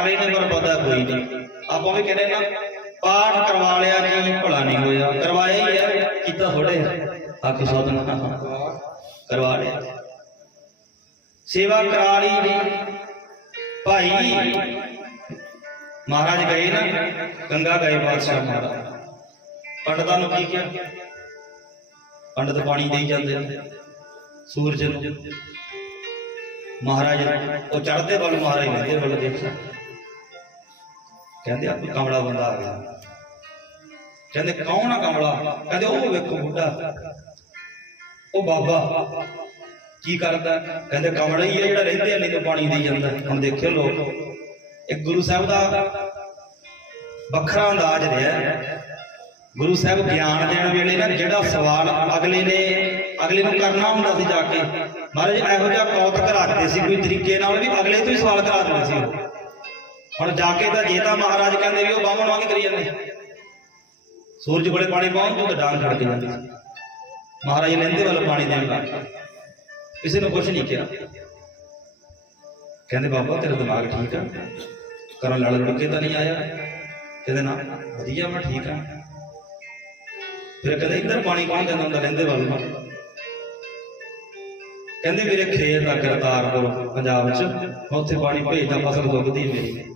ਕਰ ਰਹੇ ਪਰ ਪਤਾ ਕੋਈ ਨਹੀਂ। ਆਪਾਂ ਵੀ ਕਹਿੰਦੇ ਨਾ, ਪਾਠ ਕਰਵਾ ਲਿਆ ਜੀ ਭਲਾ ਨਹੀਂ ਹੋਇਆ। ਕਰਵਾਇਆ ਹੀ ਹੈ ਕੀਤਾ ਥੋੜੇ ਆਖੋ ਸਾਧਨ ਕਰਵਾ ਲਿਆ। ਸੇਵਾ ਕਰਾ ਲਈ। ਭਾਈ, ਮਹਾਰਾਜ ਗਏ ਨਾ, ਗੰਗਾ ਗਏ ਬਾਦਸ਼ਾਹ ਮਹਾਰਾਜ। ਪੰਡਤਾਂ ਨੂੰ ਕੀ ਕਿਹਾ? ਪੰਡਤ ਪਾਣੀ ਦੇਈ ਜਾਂਦੇ ਨੇ ਸੂਰਜ ਨੂੰ। ਮਹਾਰਾਜ, ਉਹ ਚੜ੍ਹਦੇ ਵੱਲ ਮਹਾਰਾਜ ਲੈਂਦੇ ਵੱਲ ਦੇਖਿਆ। ਕਹਿੰਦੇ ਆ ਕਮਲਾ ਬੰਦਾ ਆ ਗਿਆ। ਕਹਿੰਦੇ, ਕੌਣ ਆ ਕਮਲਾ? ਕਹਿੰਦੇ, ਉਹ ਵੇਖੋ ਬੁੱਢਾ ਉਹ ਬਾਬਾ। ਕੀ ਕਰਦਾ? ਕਹਿੰਦੇ, ਕਮਲਾ ਹੀ ਹੈ ਜਿਹੜਾ ਰਹਿੰਦੇ ਨਹੀਂ ਤੋਂ ਪਾਣੀ ਦੇ ਜਾਂਦਾ। ਹੁਣ ਦੇਖਿਓ ਲੋਕ। ਇੱਕ ਗੁਰੂ ਸਾਹਿਬ ਦਾ ਵੱਖਰਾ ਅੰਦਾਜ਼ ਰਿਹਾ ਗੁਰੂ ਸਾਹਿਬ ਗਿਆਨ ਦੇਣ ਵੇਲੇ ਨਾ ਜਿਹੜਾ ਸਵਾਲ ਅਗਲੇ ਨੇ, ਅਗਲੇ ਨੂੰ ਕਰਨਾ ਹੁੰਦਾ ਸੀ ਜਾ ਕੇ, ਮਹਾਰਾਜ ਇਹੋ ਜਿਹਾ ਕੌਤਕ ਰੱਖਦੇ ਸੀ, ਕੋਈ ਤਰੀਕੇ ਨਾਲ ਵੀ ਅਗਲੇ ਤੋਂ ਹੀ ਸਵਾਲ ਕਰਾ ਦਿੰਦੇ ਸੀ ਉਹ। ਹੁਣ ਜਾ ਕੇ ਤਾਂ ਜੇ ਤਾਂ ਮਹਾਰਾਜ ਕਹਿੰਦੇ ਵੀ ਉਹ ਬਾਹਮਣ ਵਾਂਗ ਕਰੀ ਜਾਂਦੇ। ਸੂਰਜ ਕੋਲੇ ਪਾਣੀ ਪਹੁੰਚ ਤਾਂ ਡਾਂਗ ਖੜ ਕੇ ਜਾਂਦੇ। ਮਹਾਰਾਜ ਲੈਂਦੇ ਵੱਲ ਪਾਣੀ ਦੇਣ ਲੱਗ ਕਿਸੇ ਨੂੰ ਕੁਝ ਨਹੀਂ ਕਿਹਾ। ਕਹਿੰਦੇ, ਬਾਬਾ, ਤੇਰਾ ਦਿਮਾਗ ਠੀਕ ਆ। ਕਰਨ ਲੜ ਲੜ ਕੇ ਤਾਂ ਨਹੀਂ ਆਇਆ? ਕਹਿੰਦੇ, ਨਾ, ਵਧੀਆ, ਮੈਂ ਠੀਕ ਆ। ਫਿਰ ਕਹਿੰਦੇ, ਇੱਧਰ ਪਾਣੀ ਕੌਣ ਦਿੰਦਾ ਹੁੰਦਾ? ਲੈਂਦੇ ਵੱਲ ਕਹਿੰਦੇ, ਮੇਰੇ ਖੇਤ ਆ ਕਰਤਾਰਪੁਰ, ਪੰਜਾਬ ਚ। ਮੈਂ ਉੱਥੇ ਪਾਣੀ ਭੇਜਦਾ, ਫਸਲ ਦੁੱਗਦੀ ਮੇਰੀ।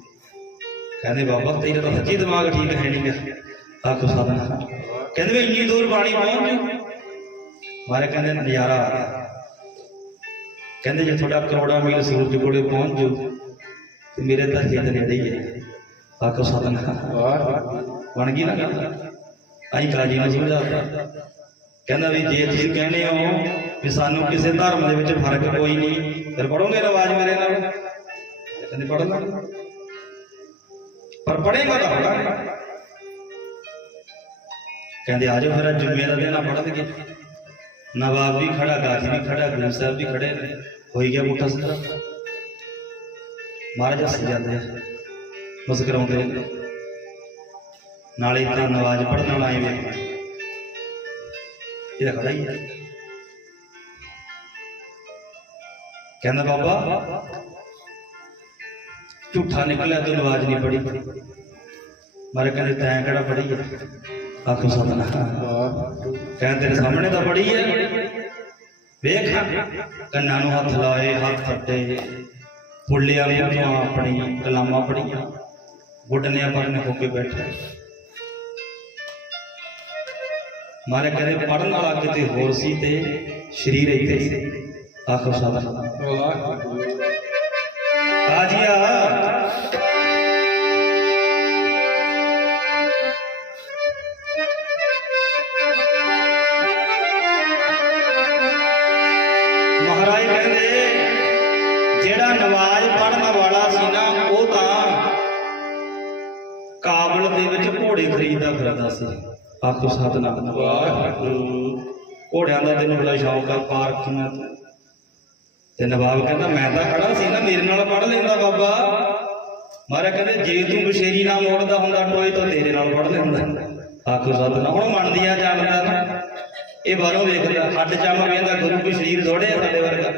ਕਹਿੰਦੇ ਬਾਬਾ, ਤੇਰਾ ਤਾਂ ਸੱਚੀ ਦਿਮਾਗ ਠੀਕ ਹੈ ਨਹੀਂ ਮੇਰਾ ਆਖੋ ਸਾਧਨਾ। ਕਹਿੰਦੇ ਵੀ ਇੰਨੀ ਦੂਰ ਪਾਣੀ ਪਹੁੰਚ ਮਾਰੇ ਕਹਿੰਦੇ ਨਜ਼ਾਰਾ ਆ ਗਿਆ ਕਹਿੰਦੇ ਜੇ ਤੁਹਾਡਾ ਕਰੋੜਾ ਮੀਲ ਸੂਰਜ ਕੋਲੇ ਪਹੁੰਚ ਜੂ ਤੇ ਮੇਰੇ ਤਾਂ ਖੇਤ ਨੇੜੇ ਹੀ ਹੈ। ਆਖੋ ਸਾਧਨਾ। ਬਣ ਗਈ ਨਾ ਗੱਲ? ਆਈ ਕਾਜੀ ਨੂੰ ਸਮਝਾਤਾ ਕਹਿੰਦਾ ਵੀ ਜੇ ਤੁਸੀਂ ਕਹਿੰਦੇ ਹੋ ਵੀ ਸਾਨੂੰ ਕਿਸੇ ਧਰਮ ਦੇ ਵਿੱਚ ਫ਼ਰਕ ਕੋਈ ਨਹੀਂ, ਫਿਰ ਪੜੋਗੇ ਰਵਾਜ ਮੇਰੇ ਨਾਲ? ਕਹਿੰਦੇ ਪੜਨਾ ਪਰ ਪੜੇਗਾ ਤਾਂ ਪੜਾਂਗੇ ਕਹਿੰਦੇ ਆਜੋ ਫਿਰ, ਅੱਜ ਜੁਮੇ ਦਾ ਦਿਨ ਆ ਪੜਨਗੇ ਨਵਾਬ ਵੀ ਖੜਾ, ਗਾਜੀ ਵੀ ਖੜਾ, ਗੁਰੂ ਸਾਹਿਬ ਵੀ ਖੜੇ ਹੋਈ ਗਿਆ ਮੁੱਠਾ ਸਿੱਧਾ। ਮਹਾਰਾਜ ਹੱਸ ਜਾਂਦੇ ਮੁਸਕਰਾਉਂਦੇ ਨਾਲੇ ਤਾਂ ਨਵਾਜ਼ ਪੜਨ ਵਾਲਾ ਐਵੇਂ ਇਹ ਖੜਾ ਹੀ ਕਹਿੰਦਾ, ਬਾਬਾ ਝੂਠਾ ਨਿਕਲਿਆ ਤੂੰ ਨਵਾਜ਼ ਨਹੀਂ ਪੜੀ। ਮਾਰੇ ਕਹਿੰਦੇ ਤੈਂ ਕਿਹੜਾ ਪੜੀ ਹੈ ਆਖੋ ਸਤਨਾ ਕਹਿੰਦੇ ਤੇਰੇ ਸਾਹਮਣੇ ਤਾਂ ਪੜੀ ਹੈ ਵੇਖ ਕੰਨਾਂ ਨੂੰ ਹੱਥ ਲਾਏ ਹੱਥ ਫੱਟੇ। ਫੁੱਲਿਆ ਮੂੰਹਾਂ ਆਪਣੀ ਕਲਾਮਾਂ ਪੜੀਆਂ ਗੁੱਡਨੇ ਪਰ ਨੇ ਹੋ ਕੇ ਬੈਠਾ। ਮਾਰੇ ਕਹਿੰਦੇ ਪੜਨ ਵਾਲਾ ਕਿਤੇ ਹੋਰ ਸੀ ਤੇ ਸ਼ਰੀਰ ਇੱਥੇ ਸੀ। ਆਖੋ ਸਾਧਨ ਆਜੀਆ ਮਹਾਰਾਜ ਕਹਿੰਦੇ, ਜਿਹੜਾ ਨਵਾਜ਼ ਪੜਨ ਵਾਲਾ ਸੀ ਨਾ, ਉਹ ਤਾਂ ਕਾਬਲ ਦੇ ਵਿੱਚ ਘੋੜੇ ਖਰੀਦਦਾ ਫਿਰਦਾ ਸੀ। ਆਖੋ ਸਤਨਾਮ। ਵਾਹਿਗੁਰੂ ਘੋੜਿਆਂ ਦਾ ਤੈਨੂੰ ਬੜਾ ਸ਼ੌਕ ਆ ਪਾਰਖੀਆਂ ਤੇ। ਨਵਾਬ ਕਹਿੰਦਾ, ਮੈਂ ਤਾਂ ਖੜਾ ਸੀ ਨਾ, ਮੇਰੇ ਨਾਲ ਪੜ ਲੈਂਦਾ ਬਾਬਾ। ਮਹਾਰਾਜ ਕਹਿੰਦੇ, ਜੇ ਤੂੰ ਬਸ਼ੇਰੀ ਨਾਲ ਮੋੜਦਾ ਹੁੰਦਾ, ਟੋਏ ਤੋਂ ਤੇਰੇ ਨਾਲ ਪੜ ਲੈਂਦਾ। ਆਖੋ ਸਤਨਾਮ ਹੁਣ ਮੰਨਦੀਆਂ ਜਾਣਦਾ ਇਹ ਬਾਹਰੋਂ ਵੇਖਦਾ, ਹੱਡ ਚੰਮ ਕਹਿੰਦਾ, ਗੁਰੂ ਕੋਈ ਸਰੀਰ ਥੋੜੇ ਸਾਡੇ ਵਰਗਾ।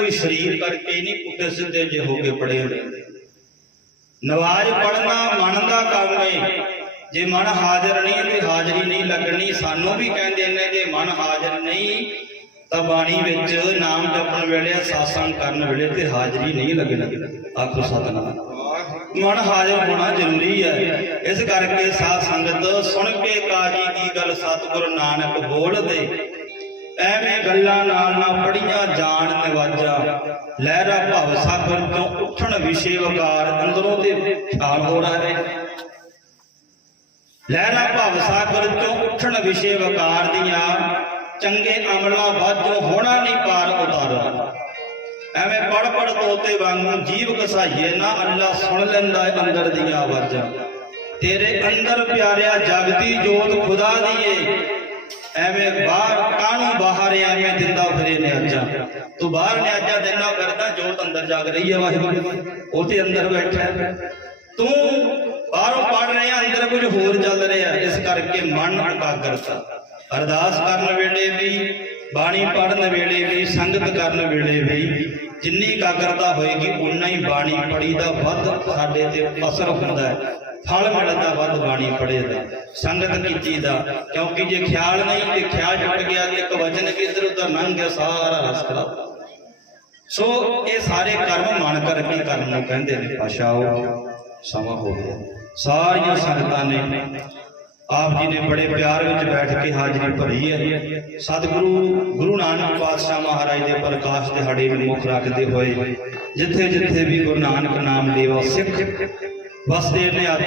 ਕੋਈ ਸਰੀਰ ਕਰਕੇ ਨਹੀਂ, ਪੁੱਠੇ ਸਿੱਧੇ ਜੇ ਹੋ ਕੇ ਪੜੇ ਹੋਏ ਨਵਾਜ਼ ਪੜਨਾ ਮਨ ਦਾ ਕੰਮ ਹੈ ਜੇ ਮਨ ਹਾਜ਼ਰ ਨਹੀਂ, ਤੇ ਹਾਜ਼ਰੀ ਨਹੀਂ ਲੱਗਣੀ। ਸਾਨੂੰ ਵੀ ਕਹਿੰਦੇ ਨੇ, ਜੇ ਮਨ ਹਾਜ਼ਰ ਨਹੀਂ, ਤਾਂ ਬਾਣੀ ਵਿੱਚ ਨਾਮ ਜਪਣ ਵੇਲੇ ਸਾਸੰਗ ਕਰਨ ਵੇਲੇ ਤੇ ਹਾਜ਼ਰੀ ਨਹੀਂ ਲੱਗਣੀ। ਆਖੋ ਸਤਨਾਮ। ਮਨ ਹਾਜ਼ਰ ਹੋਣਾ ਜ਼ਰੂਰੀ ਹੈ। ਇਸ ਕਰਕੇ ਸਾਧ ਸੰਗਤ ਸੁਣ ਕੇ ਕਾਜੀ ਦੀ ਗੱਲ ਸਤਿਗੁਰ ਨਾਨਕ ਬੋਲਦੇ। ਐਵੇਂ ਗੱਲਾਂ ਨਾਲ ਨਾ ਪੜੀਆਂ ਜਾਣ ਨਿਵਾਜਾ। ਲਹਿਰਾ ਭਵ ਸਾਗਰ ਤੋਂ ਉੱਠਣ ਵਿਸ਼ੇ ਵਕਾਰ ਅੰਦਰੋਂ ਦੇ ਖਿਆਲ ਹੋ ਰਹੇ ਲਹਿਰਾ ਭਵ ਸਾਗਰ ਤੋਂ ਉੱਠਣ ਵਿਸ਼ੇ ਵਕਾਰ ਦੀਆਂ ਚੰਗੇ ਅਮਲਾਂ ਵਾਜੋ ਹੋਣਾ ਨਹੀਂ ਪਾਰ ਉਤਾਰਾ ਐਵੇਂ ਪੜ ਪੜ ਤੋਤੇ ਵਾਂਗੂ ਜੀਵ ਕਸਾਈਏ ਨਾ ਅੱਲਾ ਸੁਣ ਲੈਂਦਾ ਹੈ ਅੰਦਰ ਦੀਆਂ ਆਵਾਜ਼ਾਂ। ਤੇਰੇ ਅੰਦਰ ਪਿਆਰਿਆ ਜਗਦੀ ਜੋਤ ਖੁਦਾ ਦੀ ਏ। ਐਵੇਂ ਬਾਹਰ ਕਾਹਨੂੰ ਬਾਹਰ ਐਵੇਂ ਦਿੰਦਾ ਫਿਰੇ ਨਿਆਜਾ। ਤੂੰ ਬਾਹਰ ਨਿਆਜਾ ਦੇਣਾ ਕਰਦਾ ਜੋਤ ਅੰਦਰ ਜਾਗ ਰਹੀ ਹੈ ਵਾਹਿਗੁਰੂ। ਉਹ ਤੇ ਅੰਦਰ ਬੈਠਾ ਤੂੰ ਬਾਹਰੋਂ ਪੜ ਰਿਹਾ, ਅੰਦਰ ਕੁਝ ਹੋਰ ਚੱਲ ਰਿਹਾ, ਇਸ ਕਰਕੇ ਮਨ ਇਕਾਗਰਤਾ ਅਰਦਾਸ ਕਰਨ ਵੇਲੇ ਵੀ, ਬਾਣੀ ਪੜਨ ਵੇਲੇ ਵੀ, ਸੰਗਤ ਕਰਨ ਵੇਲੇ ਵੀ, ਜਿੰਨੀ ਇਕਾਗਰਤਾ ਹੋਏਗੀ ਉਨਾ ਹੀ ਬਾਣੀ ਪੜੀ ਦਾ ਵੱਧ ਸਾਡੇ ਤੇ ਅਸਰ ਹੁੰਦਾ ਹੈ। ਫਲ ਮਿਲਦਾ, ਵੱਧ ਬਾਣੀ ਪੜੇ ਦਾ ਸੰਗਤ ਕੀਤੀ ਦਾ, ਕਿਉਂਕਿ ਜੇ ਖਿਆਲ ਨਹੀਂ ਤੇ ਖਿਆਲ ਟੁੱਟ ਗਿਆ ਤੇ ਇੱਕ ਵਚਨ ਵੀ ਉਧਰ ਲੰਘ ਗਿਆ, ਸਾਰਾ ਰਸ ਸੋ ਇਹ ਸਾਰੇ ਕਰਮ ਮਨ ਕਰਕੇ ਕਰਨ ਨੂੰ ਕਹਿੰਦੇ ਨੇ, ਪਾਸ਼ਾਓ, ਸਮਾਂ ਹੋ ਗਿਆ। ਸਾਰੀਆਂ ਸੰਗਤਾਂ ਨੇ ਆਪ ਜੀ ਨੇ ਬੜੇ ਪਿਆਰ ਵਿੱਚ ਬੈਠ ਕੇ ਹਾਜ਼ਰੀ ਭਰੀ ਹੈ। ਸਤਿਗੁਰੂ, ਗੁਰੂ ਨਾਨਕ ਪਾਤਸ਼ਾਹ ਮਹਾਰਾਜ ਦੇ ਪ੍ਰਕਾਸ਼ ਦਿਹਾੜੇ ਨੂੰ ਮੁੱਖ ਰੱਖਦੇ ਹੋਏ ਜਿੱਥੇ ਜਿੱਥੇ ਵੀ ਗੁਰੂ ਨਾਨਕ ਨਾਮ ਲੇਵਾ ਸਿੱਖ ਵਸਦੇ ਨੇ ਅੱਜ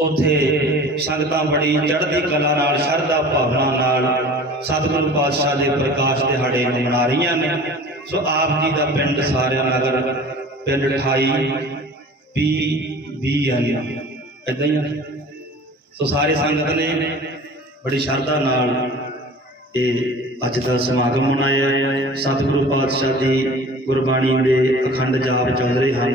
ਉੱਥੇ ਸੰਗਤਾਂ ਬੜੀ ਚੜ੍ਹਦੀ ਕਲਾ ਨਾਲ, ਸ਼ਰਧਾ ਭਾਵਨਾ ਨਾਲ ਸਤਿਗੁਰੂ ਪਾਤਸ਼ਾਹ ਦੇ ਪ੍ਰਕਾਸ਼ ਦਿਹਾੜੇ ਨੂੰ ਮਨਾ ਰਹੀਆਂ ਨੇ। ਸੋ ਆਪ ਜੀ ਦਾ ਪਿੰਡ ਸਾਰਿਆਂ ਨਗਰ, ਪਿੰਡ 28 ਪੀ ਵੀ ਐਨ। ਇਦਾਂ ਹੀ ਆ। ਸੋ ਸਾਰੇ ਸੰਗਤ ਨੇ ਬੜੀ ਸ਼ਰਧਾ ਨਾਲ ਇਹ ਅੱਜ ਦਾ ਸਮਾਗਮ ਮਨਾਇਆ। ਸਤਿਗੁਰੂ ਪਾਤਸ਼ਾਹ ਦੀ ਗੁਰਬਾਣੀ ਦੇ ਅਖੰਡ ਜਾਪ ਚੱਲ ਰਹੇ ਹਨ।